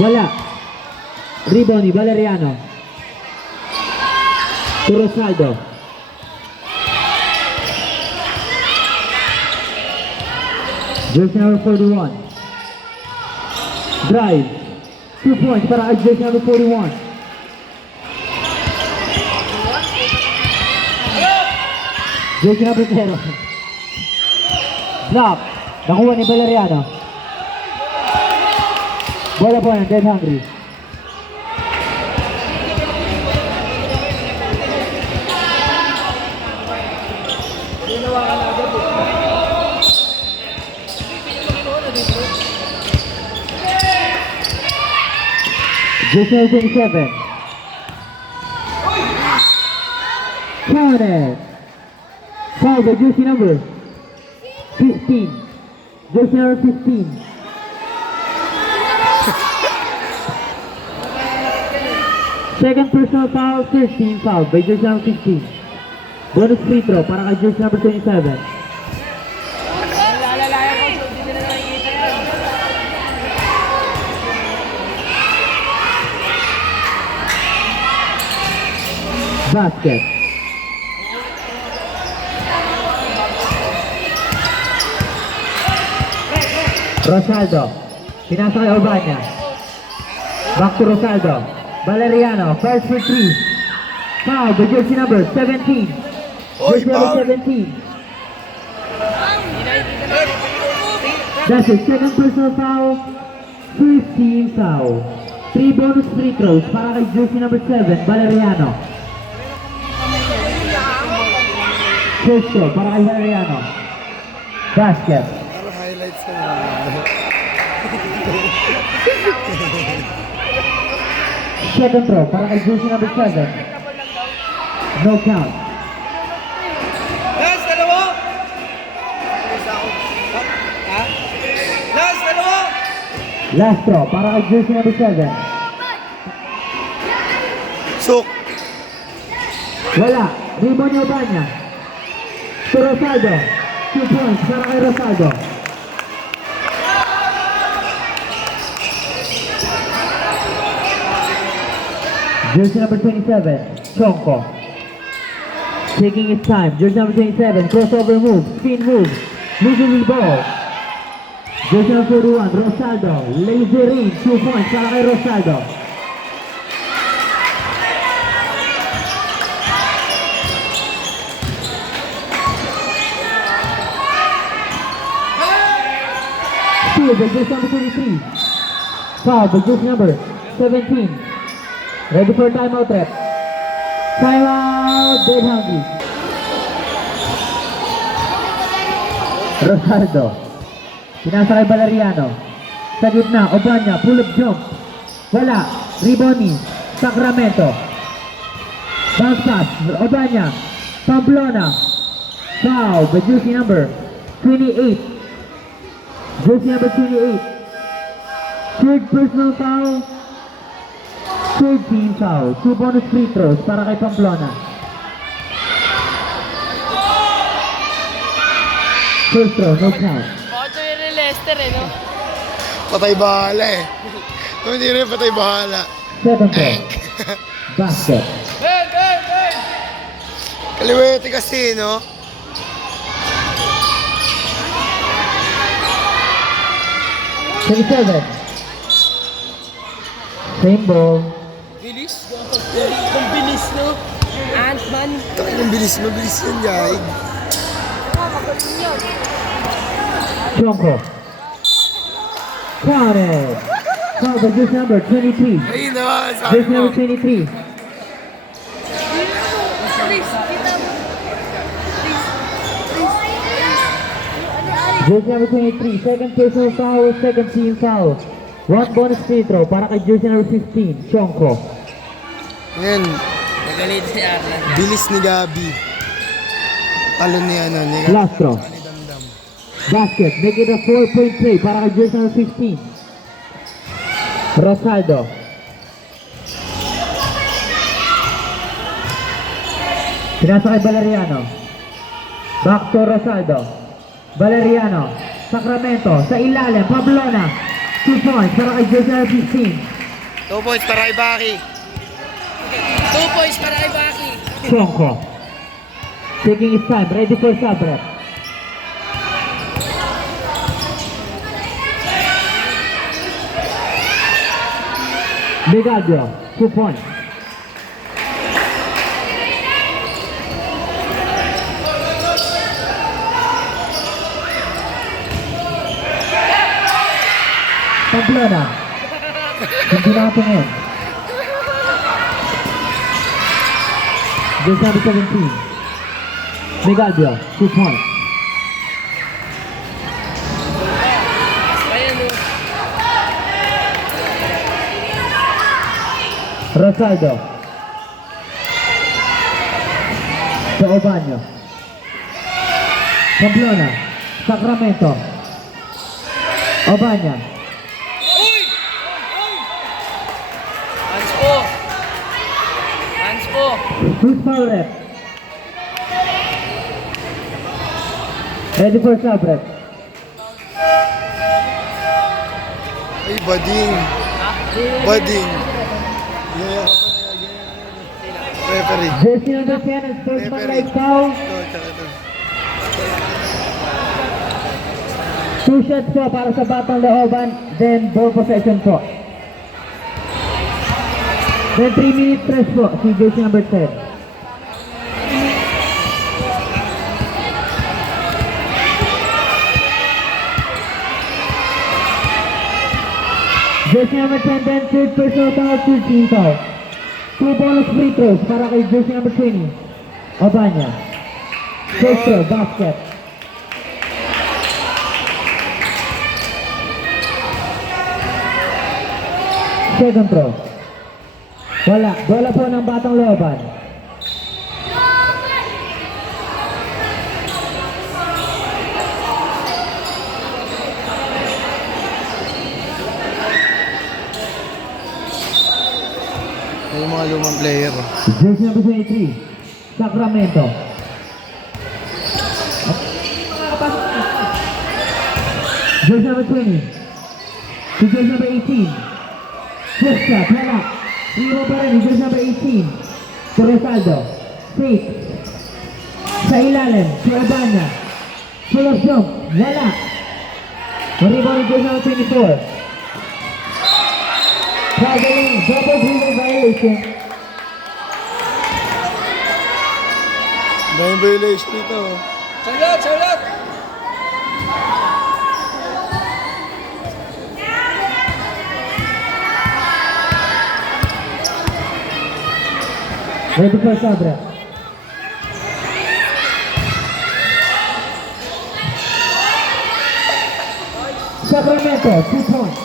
Wala. Rebound ni Valeriano. To Rosaldo. Jersey number 41. Drive. 2 points para kay jersey number 41. Jersey number 0. Block. Nakuha ni Valeriano. Bola po yan, Dead Hungry. Jersey number 27. Counted. Foul by jersey number 15. Jersey number 15. Second personal foul, 13 foul by jersey number 15. Bonus free throw para kay jersey number 27. Basket. Rosaldo. Pinasa kay Urbana. Back to Rosaldo. Valeriano. First for 3. Foul by jersey number 17. Jersey number 17. That's it. Second personal foul. 15 foul. 3 bonus free throws para kay jersey number 7. Valeriano. First throw para kay Valeriano. Basket. Para highlights ka na. Second throw para kay jersey number 7. No count. Last, dalawa! Ha? Last, dalawa! Last throw para kay jersey number 7. Suk! Wala. Rebound ni Urbana. To Rosaldo. 2 points para kay Rosaldo. Jersey number 27, Chonko. Taking his time. Jersey number 27, crossover move, spin move, losing the ball. Jersey number 41, Rosaldo. Lazy ring, 2 points para kay Rosaldo. Steal by jersey number 23. Foul by jersey number 17. Ready for timeout, rep. Timeout, Dead Hungry. Rosaldo. Pinasa kay Valeriano. Sa gitna, Urbana, pull-up jump. Wala. Rebound ni Sacramento. Bounce pass, Urbana. Pamplona. Foul by jersey number 28. Jersey number 28. Third personal foul. Third team foul. 2 bonus free throws para kay Pamplona. First throw, no count. Boto yun ni Lester eh, no? Patay bahala eh. Kung hindi rin patay bahala. Second throw. Basket. Ben, Ben, Ben! Kaliwete kasi, no? Same ball. Bilis? Ang bilis, no? Ant-Man. Takay ng bilis, mabilis yan, Jaig. Chonko. Counted. Foul by jersey number 23. Ayun naman, sabi Jersey mo. number 23. Please, kita mo. Jersey number 23. Second personal foul, second team foul. 1 bonus free throw para kay jersey number 15. Chonko. Ngayon, Nagalit si Arlan. bilis ni Gabi. Talon ni ano, ni Last throw. ni Damdam. Basket. Make it a 4-point play para kay jersey number 15. Rosaldo. Pinasa kay Valeriano. Back to Rosaldo. Valeriano. Sacramento. Sa ilalim. Pamplona. 2 points para kay jersey number 15. 2 points para kay Baki. 2 points para kay Baki. Chonko. Taking his time, ready for sub-rep. Bigadio, 2 points. Pamplona. Hindi nakatingin. Jersey number 17. Bigadio, 2 points. Ayan o. Rosaldo. Sa Obanyo. Pamplona. Sacramento. Obanya. Hands po. Hands po. Who's foul rep? Ready for sub rep. Ay, bading. Bading. Yeah. Referee. Jersey number 10 and sportsman Referee. like foul. Ito, tsaka ito. 2 shots po para sa Batang Looban, then ball possession po. Then 3 minutes rest po si jersey number 10. Jersey number 10 then third personal foul, 2 team foul. 2 bonus free throws para kay jersey number 20. Obanya. First throw, basket. Second throw. Wala. Bola po ng Batang Looban. May mga lumang player. Jersey number 23. Sacramento. Jersey number 20. Si jersey number 18. First shot, wala. Hero pa rin, jersey number 18. Si Rosaldo. Fake. Sa ilalim, si Urbana. Full of jump, wala. Rebound ni jersey number 24. Traveling, double dribble violation. Dahil violation ito. Charlotte, Charlotte. Ready for Sabra. Sacramento, 2 points.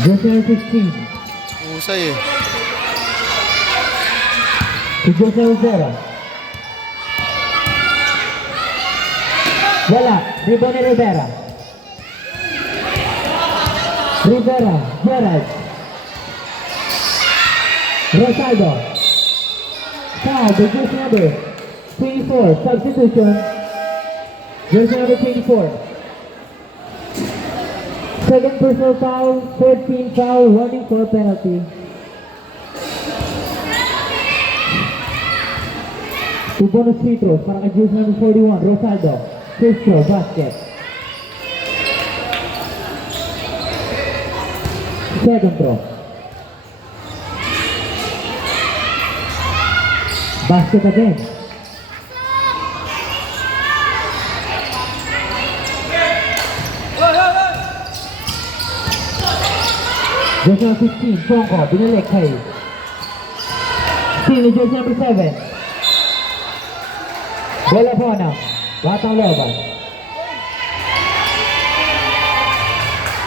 Jersey 16. Usay eh. Si Jose Rivera. Wala. Rebound ni Rivera. Rivera. Gerald. Rosaldo. Foul by jersey number 24. Substitution. Jersey number 24. Second personal foul, 13 foul, running for penalty. Two bonus free throws para kay jersey number 41, Rosaldo. First throw, basket. Second throw. Basket again. Jersey number 15, Chonko, binalik kay Steal ni jersey number 7. Bola po na, Batang Looban.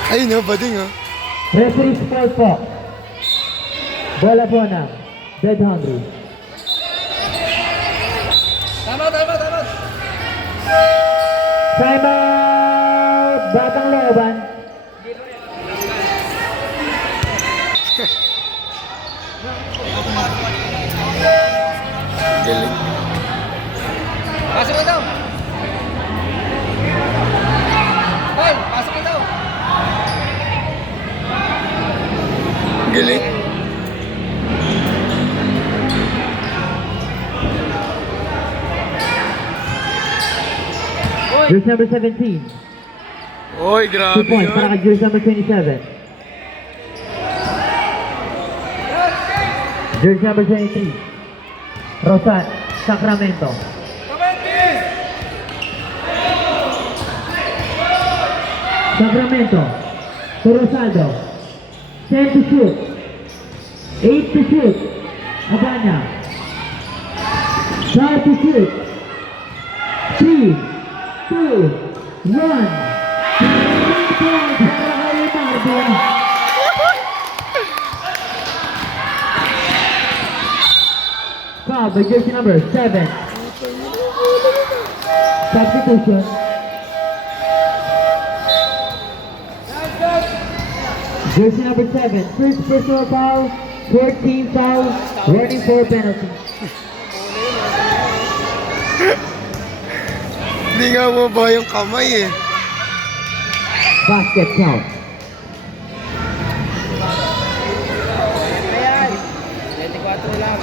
Ay, no, bading oh. Referee sport po. Bola po na, Dead Hungry. Tama, tama, tama. Time out, Batang Looban. Galing. Pasok ito. Paul, pasok ito. Galing. Jersey number 17. Oy, 2 grabe points para yun. kay jersey number 27. Jersey number 23. Rosal, Sacramento. Sacramento. To Rosaldo. 10 to shoot. 8 to shoot. Abanya. 5 to shoot. 3, 2, 1. Foul by jersey number 7. Substitution. Jersey number 7. First personal foul. 14 foul. Running for penalty. Hindi nga ba yung kamay eh. Basket count. Ayan. 24 lang.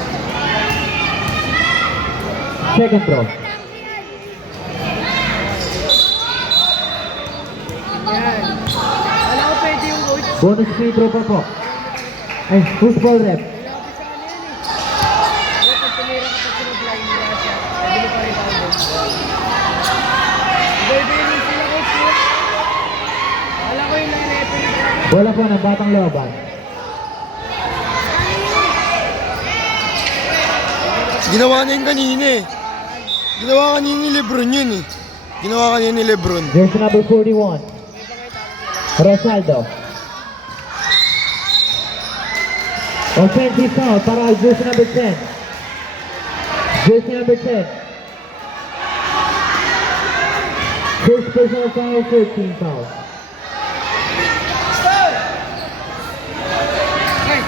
Second throw. Ayan. Wala ko pwede yung coach. Bonus free throw pa po. Ay, who's ball rep? Wala ko sa ano yan eh. Pero pag tumira ka pa sunod line nila siya, pwede pa rin ako doon. Iba-iba sila coach eh. Wala ko yung line referee talaga. Wala po ng batang looban. Ginawa na yun kanina eh. Ginawa kanina ni Lebron yun eh. Ginawa kanina ni Lebron. Jersey number 41. Rosaldo. Offensive foul para kay jersey number 10. Jersey number 10. First personal foul, 13 foul. Ay!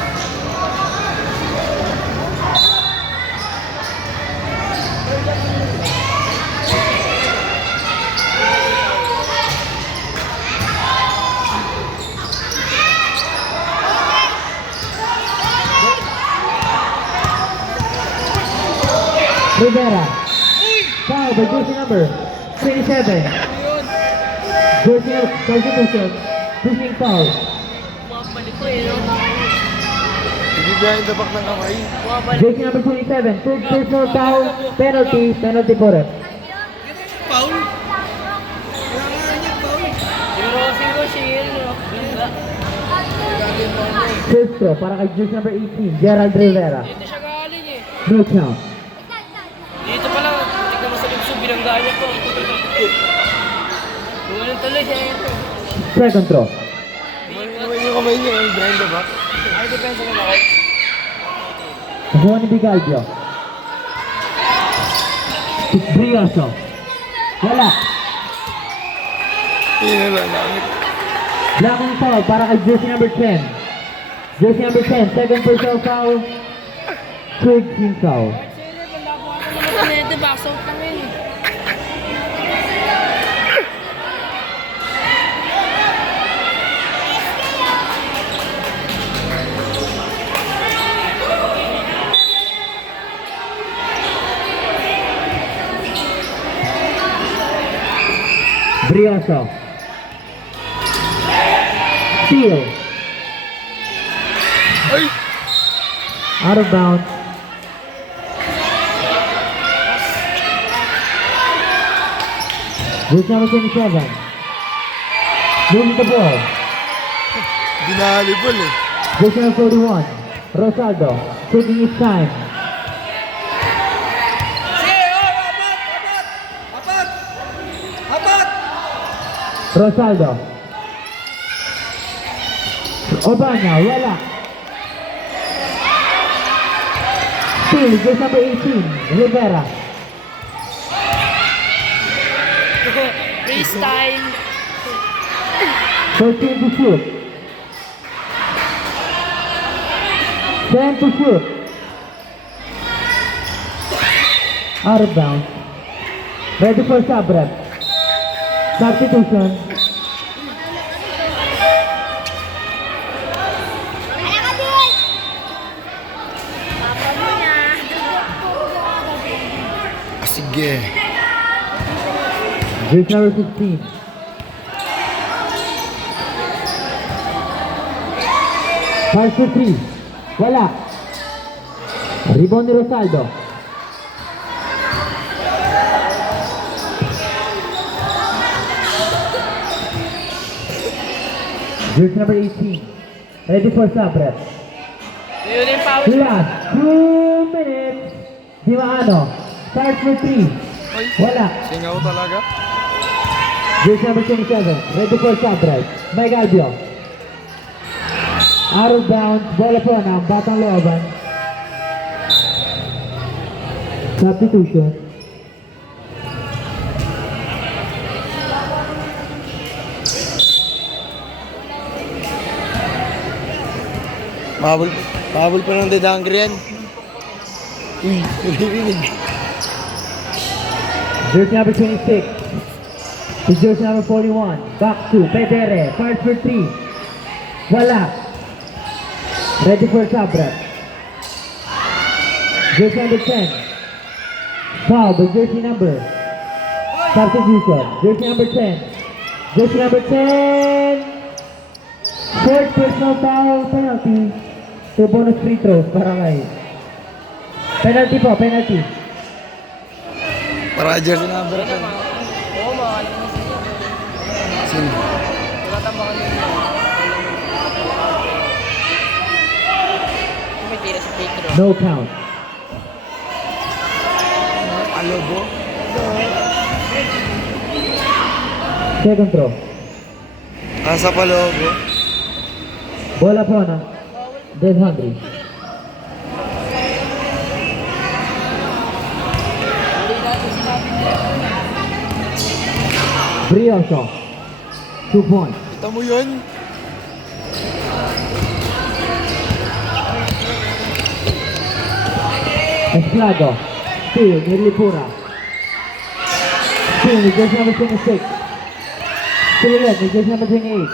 Rivera. Foul by jersey number 27. Yun. Jersey of substitution. Pushing foul. Bumabalik ko eh, no? Hindi behind the back ng kamay. Bumabalik. Jersey number 27. Third personal foul. Penalty. Penalty for it. Paul? Wala nga niya, Paul. Yung Rosing ko, shield, no? First throw para kay jersey number 18. Gerald Rivera. Dito siya galing eh. No count. Dito pa lang, tignan mo sa lipso, binangga niya ko. Gumanon tuloy siya ito. Second throw. Naman yung kamay niya behind the back. Ay, depensa na ako. Nakuha ni Bigaldio. Brioso. Wala. Pinalalangit. Blocking foul para kay jersey number 10. Jersey number 10. Second personal foul. Third team foul. Sir, wala po ako naman na ito, box out lang yun eh. Brioso. Steal. Ay! Out of bounds. Jersey number 27. Moving the ball. Binalibol eh. Jersey number 41. Rosaldo. Taking his time. Sige, oh, apat! Apat! Apat! Apat! Rosaldo. Obanya, wala. Steal, jersey number 18. Rivera. Freestyle. 13 to shoot. 10 to shoot. Out of bounds. Ready for sub-rep. Substitution. Sige. Jersey number 16. Pass for 3. Wala. Rebound ni Rosaldo. Jersey number 18. Ready for sub-rep. Yun yung foul. Last 2 minutes. Di maano. Start for 3. Ay, Wala. singaw talaga. Jersey number 27. Ready for sub-rep. Mike Albio. Out of bounds. Bola po ng Batang Looban. Substitution. Pabol pa ng dedangre yan. Uy, naririnig. Jersey number 26. To jersey number 41. Back to Pedere. Fires for 3. Wala. Ready for sub-rep. Jersey number 10. Foul by jersey number. Substitution. Jersey number 10. Jersey number 10. Third personal foul penalty. 2 bonus free throws para kay. Penalty po, penalty. Para jersey number 10. Oo, mahal mo sila. Sino? Tinatambakan nila. May tira sa free throw. No count. Alobo? Second throw. Asa palobo? Bola po na. Dead hungry. Brioso. 2 points. Kita mo yun? Esplado. Steal ni Lipura. Steal ni jersey number 26. Steal ulit ni jersey number 28.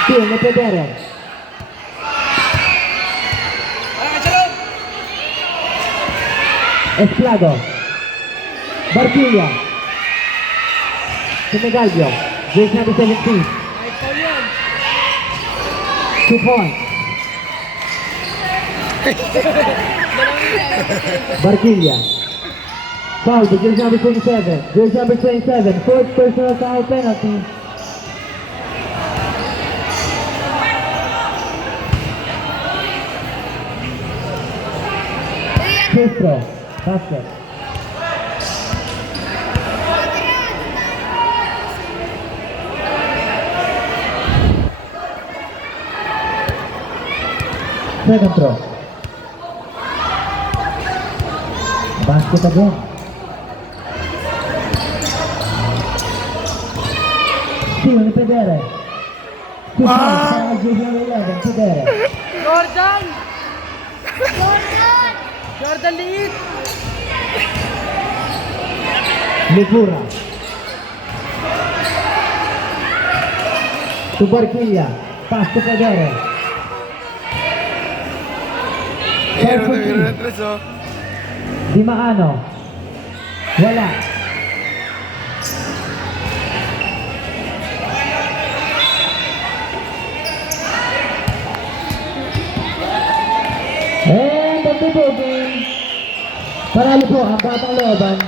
Steal ni Pedere. Esplado. Barquilla. Senegalio. Jersey number 17. May foul yan. 2 points. Barquilla. Foul to jersey number 27. Jersey number 27. Fourth personal foul penalty. Fifth throw. Basket. Second throw. Basket again. Steal ni Pedere. 2 points para jersey number 11. Pedere. Jordan! Jordan! Jordan Lead! Lipura. To Barquilla. Pass to Pedere. Hero na hero na tres, oh. Di maano. Wala. And the ball game. Panalo po ang Batang Looban.